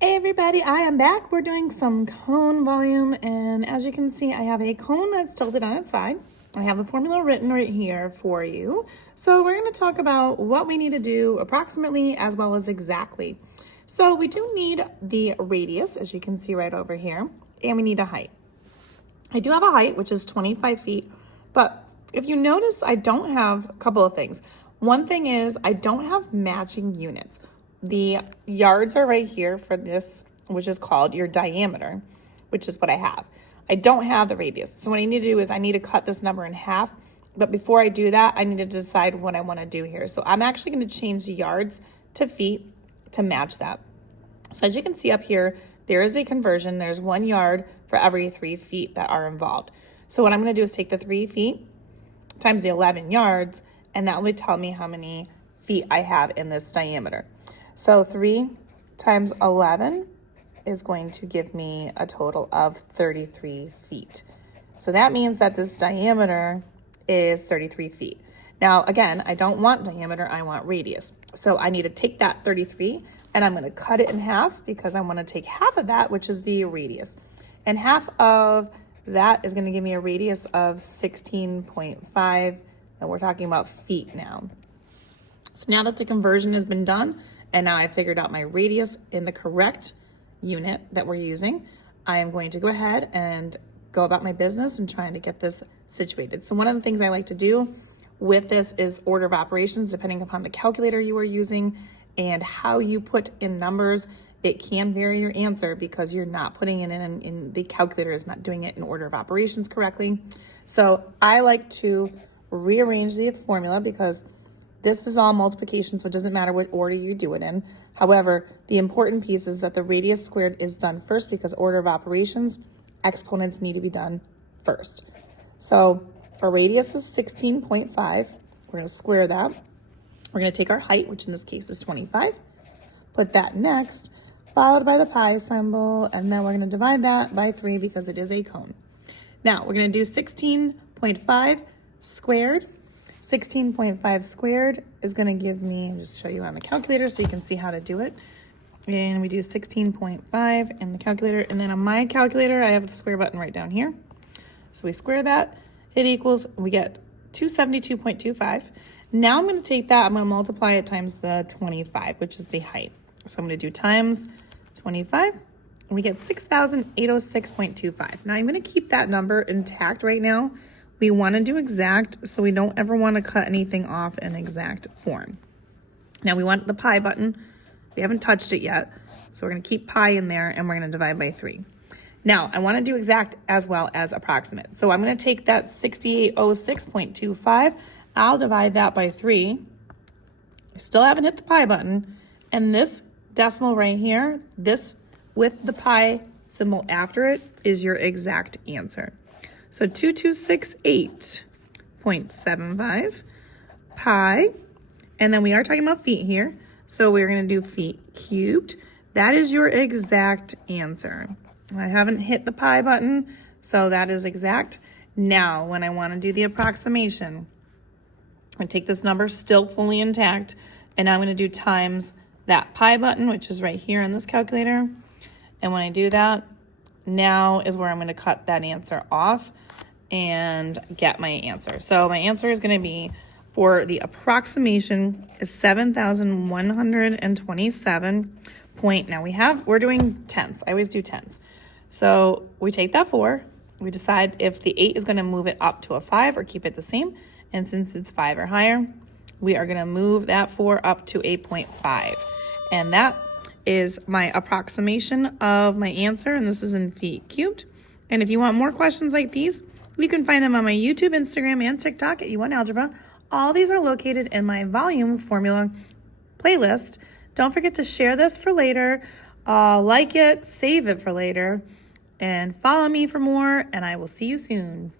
Hey everybody, I am back. We're doing some cone volume, and as you can see, I have a cone that's tilted on its side. I have the formula written right here for you. So we're going to talk about what we need to do approximately as well as exactly. So we do need the radius, as you can see right over here, and we need a height. I do have a height, which is 25 feet, but if you notice, I don't have a couple of things. One thing is I don't have matching units. The yards are right here for this, which is called your diameter, which is what I have. I don't have the radius. So what I need to do is I need to cut this number in half. But before I do that, I need to decide what I want to do here. So I'm actually going to change the yards to feet to match that. So as you can see up here, there is a conversion. There's 1 yard for every 3 feet that are involved. So what I'm going to do is take the 3 feet times the 11 yards, and that will tell me how many feet I have in this diameter. So 3 times 11 is going to give me a total of 33 feet. So that means that this diameter is 33 feet. Now, again, I don't want diameter, I want radius. So I need to take that 33 and I'm going to cut it in half because I want to take half of that, which is the radius. And half of that is going to give me a radius of 16.5, and we're talking about feet now. So now that the conversion has been done, and now I figured out my radius in the correct unit that we're using, I am going to go ahead and go about my business and trying to get this situated. So one of the things I like to do with this is order of operations, depending upon the calculator you are using and how you put in numbers. It can vary your answer because you're not putting it in the calculator is not doing it in order of operations correctly. So I like to rearrange the formula because this is all multiplication, so it doesn't matter what order you do it in. However, the important piece is that the radius squared is done first because order of operations, exponents need to be done first. So our radius is 16.5. We're going to square that. We're going to take our height, which in this case is 25, put that next, followed by the pi symbol, and then we're going to divide that by 3 because it is a cone. Now we're going to do 16.5 squared. 16.5 squared is going to give me, I'll just show you on the calculator so you can see how to do it. And we do 16.5 in the calculator, and then on my calculator I have the square button right down here. So we square that, it equals, we get 272.25. Now I'm going to take that, I'm going to multiply it times the 25, which is the height. So I'm going to do times 25, and we get 6,806.25. Now I'm going to keep that number intact right now. We want to do exact, so we don't ever want to cut anything off in exact form. Now we want the pi button. We haven't touched it yet, so we're going to keep pi in there, and we're going to divide by 3. Now, I want to do exact as well as approximate. So I'm going to take that 6806.25. I'll divide that by 3. I still haven't hit the pi button, and this decimal right here, this with the pi symbol after it, is your exact answer. So 2268.75 pi, and then we are talking about feet here, so we're going to do feet cubed. That is your exact answer. I haven't hit the pi button, so that is exact. Now, when I want to do the approximation, I take this number still fully intact, and I'm going to do times that pi button, which is right here on this calculator. And when I do that, now is where I'm going to cut that answer off and get my answer. So my answer is going to be, for the approximation, is 7,127 point. Now we're doing tenths. I always do tenths. So we take that 4, we decide if the 8 is going to move it up to a 5 or keep it the same. And since it's 5 or higher, we are going to move that 4 up to 8.5. And that is my approximation of my answer, and this is in feet cubed. And if you want more questions like these, you can find them on my YouTube, Instagram, and TikTok at U1 Algebra. All these are located in my volume formula playlist. Don't forget to share this for later, like it, save it for later, and follow me for more, and I will see you soon.